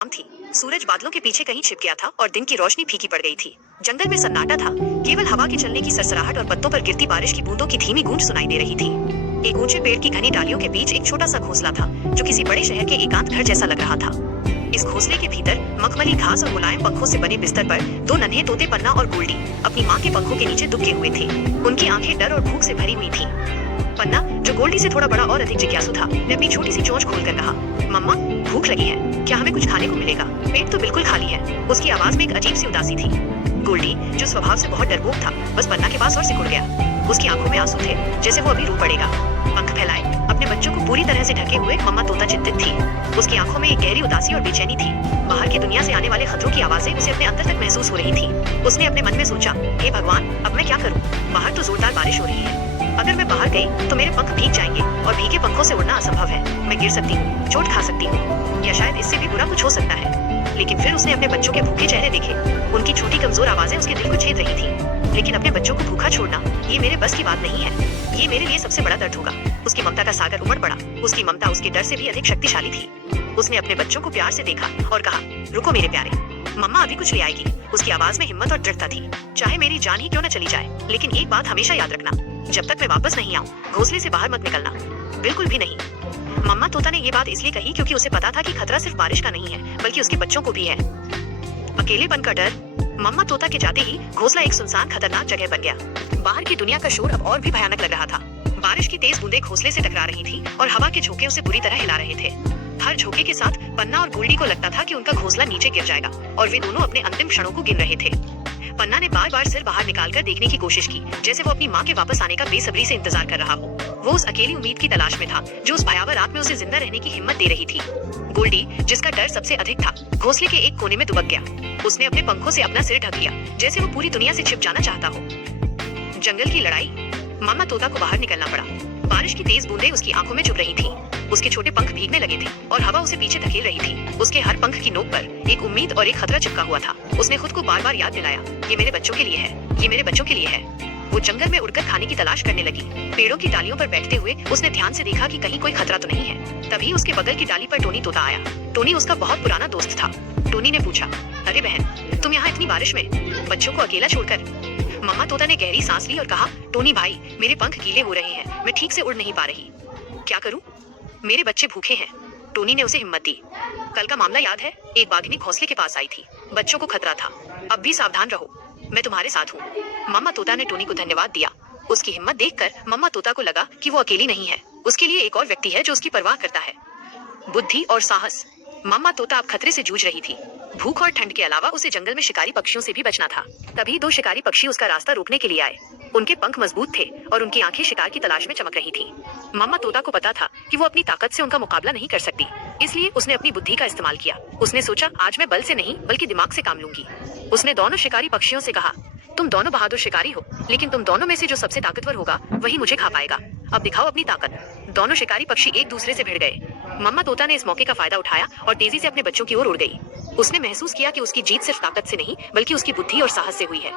थी। सूरज बादलों के पीछे कहीं छिप गया था और दिन की रोशनी फीकी पड़ गई थी। जंगल में सन्नाटा था। केवल हवा के चलने की सरसराहट और पत्तों पर गिरती बारिश की बूंदों की धीमी गूंज सुनाई दे रही थी। एक ऊंचे पेड़ की घनी डालियों के बीच एक छोटा सा घोंसला था, जो किसी बड़े शहर के एकांत घर जैसा लग रहा था। इस घोंसले के भीतर मखमली घास और मुलायम पंखों से बने बिस्तर पर दो नन्हे तोते पन्ना और गोल्डी अपनी माँ के पंखों के नीचे दुबके हुए थे। उनकी आंखें डर और भूख से भरी हुई थीं। पन्ना, जो गोल्डी से थोड़ा बड़ा और अधिक जिज्ञासु था, ने अपनी छोटी सी चोंच खोलकर कहा, मम्मा, भूख लगी है, क्या हमें कुछ खाने को मिलेगा? पेट तो बिल्कुल खाली है। उसकी आवाज में एक अजीब सी उदासी थी। गोल्डी, जो स्वभाव से बहुत डरपोक था, बस पन्ना के पास और सिकुड़ गया। उसकी आंखों में आंसू थे, जैसे वो अभी रो पड़ेगा। पंख फैलाए अपने बच्चों को पूरी तरह से ढके हुए मम्मा तोता चिंतित थी। उसकी आंखों में एक गहरी उदासी और बेचैनी थी। बाहर की दुनिया से आने वाले खतरों की आवाजें उसे अपने अंदर तक महसूस हो रही थी। उसने अपने मन में सोचा, हे भगवान, अब मैं क्या करूं? बाहर तो जोरदार बारिश हो रही है। अगर मैं बाहर गई तो मेरे पंख भीग जाएंगे और भीगे पंखों से उड़ना असंभव है। मैं गिर सकती हूँ, चोट खा सकती हूँ, या शायद इससे भी बुरा कुछ हो सकता है। लेकिन फिर उसने अपने बच्चों के भूखे चेहरे देखे। उनकी छोटी कमजोर आवाजें उसके दिल को छेद रही थी। लेकिन अपने बच्चों को भूखा छोड़ना, ये मेरे बस की बात नहीं है। ये मेरे लिए सबसे बड़ा दर्द होगा। उसकी ममता का सागर उमड़ पड़ा। उसकी ममता उसके डर से भी अधिक शक्तिशाली थी। उसने अपने बच्चों को प्यार से देखा और कहा, रुको मेरे प्यारे, मम्मा अभी कुछ ले आएगी। उसकी आवाज में हिम्मत और दृढ़ता थी। चाहे मेरी जान ही क्यों न चली जाए, लेकिन एक बात हमेशा याद रखना, जब तक मैं वापस नहीं आऊं, घोंसले से बाहर मत निकलना, बिल्कुल भी नहीं। मम्मा तोता ने ये बात इसलिए कही क्योंकि उसे पता था कि खतरा सिर्फ बारिश का नहीं है, बल्कि उसके बच्चों को भी है। अकेलेपन का डर। मम्मा तोता के जाते ही घोंसला एक सुनसान खतरनाक जगह बन गया। बाहर की दुनिया का शोर अब और भी भयानक लग रहा था। बारिश की तेज बूंदें घोंसले से टकरा रही थी और हवा के झोंके उसे बुरी तरह हिला रहे थे। हर झोंके के साथ पन्ना और गोल्डी को लगता था कि उनका घोंसला नीचे गिर जाएगा और वे दोनों अपने अंतिम क्षणों को गिन रहे थे। पन्ना ने बार बार सिर बाहर निकालकर देखने की कोशिश की, जैसे वो अपनी माँ के वापस आने का बेसब्री से इंतजार कर रहा हो। वो उस अकेली उम्मीद की तलाश में था, जो उस भयावह रात में उसे जिंदा रहने की हिम्मत दे रही थी। गोल्डी, जिसका डर सबसे अधिक था, घोंसले के एक कोने में दुबक गया। उसने अपने पंखों से अपना सिर ढक लिया, जैसे वो पूरी दुनिया से छिप जाना चाहता हो। जंगल की लड़ाई। मामा तोता को बाहर निकलना पड़ा। बारिश की तेज बूंदें उसकी आंखों में चुभ रही थी। उसके छोटे पंख भीगने लगे थे और हवा उसे पीछे धकेल रही थी। उसके हर पंख की नोक पर एक उम्मीद और एक खतरा चिपका हुआ था। उसने खुद को बार बार याद दिलाया, ये मेरे बच्चों के लिए है, ये मेरे बच्चों के लिए है। वो जंगल में उड़कर खाने की तलाश करने लगी। पेड़ों की डालियों पर बैठते हुए उसने ध्यान से देखा कि कहीं कोई खतरा तो नहीं है। तभी उसके बगल की डाली पर टोनी तोता आया। टोनी उसका बहुत पुराना दोस्त था। टोनी ने पूछा, अरे बहन, तुम यहाँ इतनी बारिश में, बच्चों को अकेला छोड़कर? मम्मा तोता ने गहरी सांस ली और कहा, टोनी भाई, मेरे पंख गीले हो रहे हैं, मैं ठीक से उड़ नहीं पा रही। क्या करूं? मेरे बच्चे भूखे हैं। टोनी ने उसे हिम्मत दी। कल का मामला याद है? एक बाघिनी घोंसले के पास आई थी। बच्चों को खतरा था। अब भी सावधान रहो, मैं तुम्हारे साथ हूँ। मम्मा तोता ने टोनी को धन्यवाद दिया। उसकी हिम्मत देखकर मम्मा तोता को लगा कि वो अकेली नहीं है। उसके लिए एक और व्यक्ति है जो उसकी परवाह करता है। बुद्धि और साहस। मम्मा तोता अब खतरे से जूझ रही थी। भूख और ठंड के अलावा उसे जंगल में शिकारी पक्षियों से भी बचना था। तभी दो शिकारी पक्षी उसका रास्ता रोकने के लिए आए। उनके पंख मजबूत थे और उनकी आंखें शिकार की तलाश में चमक रही थीं। मम्मा तोता को पता था कि वो अपनी ताकत से उनका मुकाबला नहीं कर सकती, इसलिए उसने अपनी बुद्धि का इस्तेमाल किया। उसने सोचा, आज मैं बल से नहीं बल्कि दिमाग से काम लूंगी। उसने दोनों शिकारी पक्षियों से कहा, तुम दोनों बहादुर शिकारी हो, लेकिन तुम दोनों में से जो सबसे ताकतवर होगा वही मुझे खा पाएगा। अब दिखाओ अपनी ताकत। दोनों शिकारी पक्षी एक दूसरे से भिड़ गए। मम्मा तोता ने इस मौके का फायदा उठाया और तेजी से अपने बच्चों की ओर उड़ गई। उसने महसूस किया कि उसकी जीत सिर्फ ताकत से नहीं बल्कि उसकी बुद्धि और साहस से हुई है।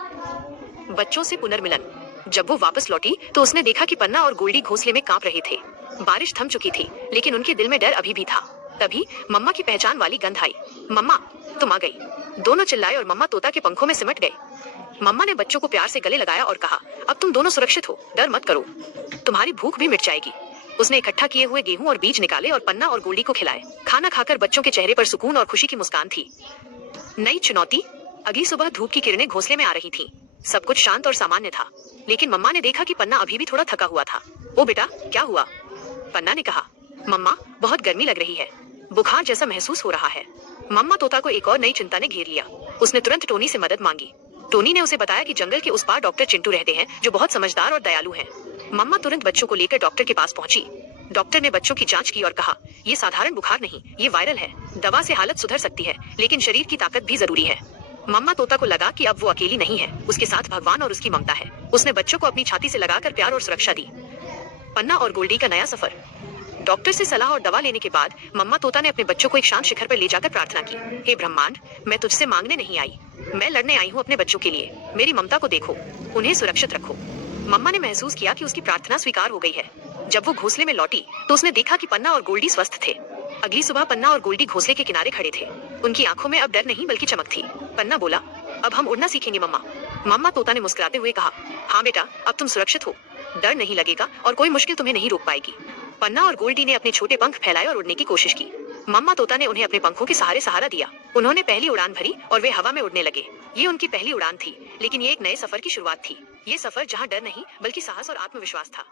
बच्चों से पुनर्मिलन। जब वो वापस लौटी तो उसने देखा कि पन्ना और गोल्डी घोंसले में कांप रहे थे। बारिश थम चुकी थी, लेकिन उनके दिल में डर अभी भी था। तभी मम्मा की पहचान वाली गंध आई। मम्मा, तुम आ गई। दोनों चिल्लाए और मम्मा तोता के पंखों में सिमट गए। मम्मा ने बच्चों को प्यार से गले लगाया और कहा, अब तुम दोनों सुरक्षित हो, डर मत करो, तुम्हारी भूख भी मिट जाएगी। उसने इकट्ठा किए हुए गेहूं और बीज निकाले और पन्ना और गोल्डी को खिलाए। खाना खाकर बच्चों के चेहरे पर सुकून और खुशी की मुस्कान थी। नई चुनौती। अगली सुबह धूप की किरणें घोंसले में आ रही थीं। सब कुछ शांत और सामान्य था, लेकिन मम्मा ने देखा कि पन्ना अभी भी थोड़ा थका हुआ था। ओ बेटा, क्या हुआ? पन्ना ने कहा, मम्मा, बहुत गर्मी लग रही है, बुखार जैसा महसूस हो रहा है। मम्मा तोता को एक और नई चिंता ने घेर लिया। उसने तुरंत टोनी से मदद मांगी। टोनी ने उसे बताया कि जंगल के उस पार डॉक्टर चिंटू रहते हैं, जो बहुत समझदार और दयालु हैं। मम्मा तुरंत बच्चों को लेकर डॉक्टर के पास पहुंची। डॉक्टर ने बच्चों की जांच की और कहा, ये साधारण बुखार नहीं, ये वायरल है। दवा से हालत सुधर सकती है, लेकिन शरीर की ताकत भी जरूरी है। मम्मा तोता को लगा कि अब वो अकेली नहीं है, उसके साथ भगवान और उसकी ममता है। उसने बच्चों को अपनी छाती से लगाकर प्यार और सुरक्षा दी। पन्ना और गोल्डी का नया सफर। डॉक्टर से सलाह और दवा लेने के बाद मम्मा तोता ने अपने बच्चों को एक शांत शिखर पर ले जाकर प्रार्थना की। हे ब्रह्मांड, मैं तुझसे मांगने नहीं आई, मैं लड़ने आई हूँ अपने बच्चों के लिए। मेरी ममता को देखो, उन्हें सुरक्षित रखो। मम्मा ने महसूस किया कि उसकी प्रार्थना स्वीकार हो गई है। जब वो घोंसले में लौटी तो उसने देखा कि पन्ना और गोल्डी स्वस्थ थे। अगली सुबह पन्ना और गोल्डी घोंसले के किनारे खड़े थे। उनकी आंखों में अब डर नहीं बल्कि चमक थी। पन्ना बोला, अब हम उड़ना सीखेंगे मम्मा। मम्मा तोता ने मुस्कुराते हुए कहा, हाँ बेटा, अब तुम सुरक्षित हो, डर नहीं लगेगा और कोई मुश्किल तुम्हें नहीं रोक पाएगी। पन्ना और गोल्डी ने अपने छोटे पंख फैलाए और उड़ने की कोशिश की। मम्मा तोता ने उन्हें अपने पंखों के सहारे सहारा दिया। उन्होंने पहली उड़ान भरी और वे हवा में उड़ने लगे। ये उनकी पहली उड़ान थी, लेकिन ये एक नए सफर की शुरुआत थी। ये सफर जहाँ डर नहीं बल्कि साहस और आत्मविश्वास था।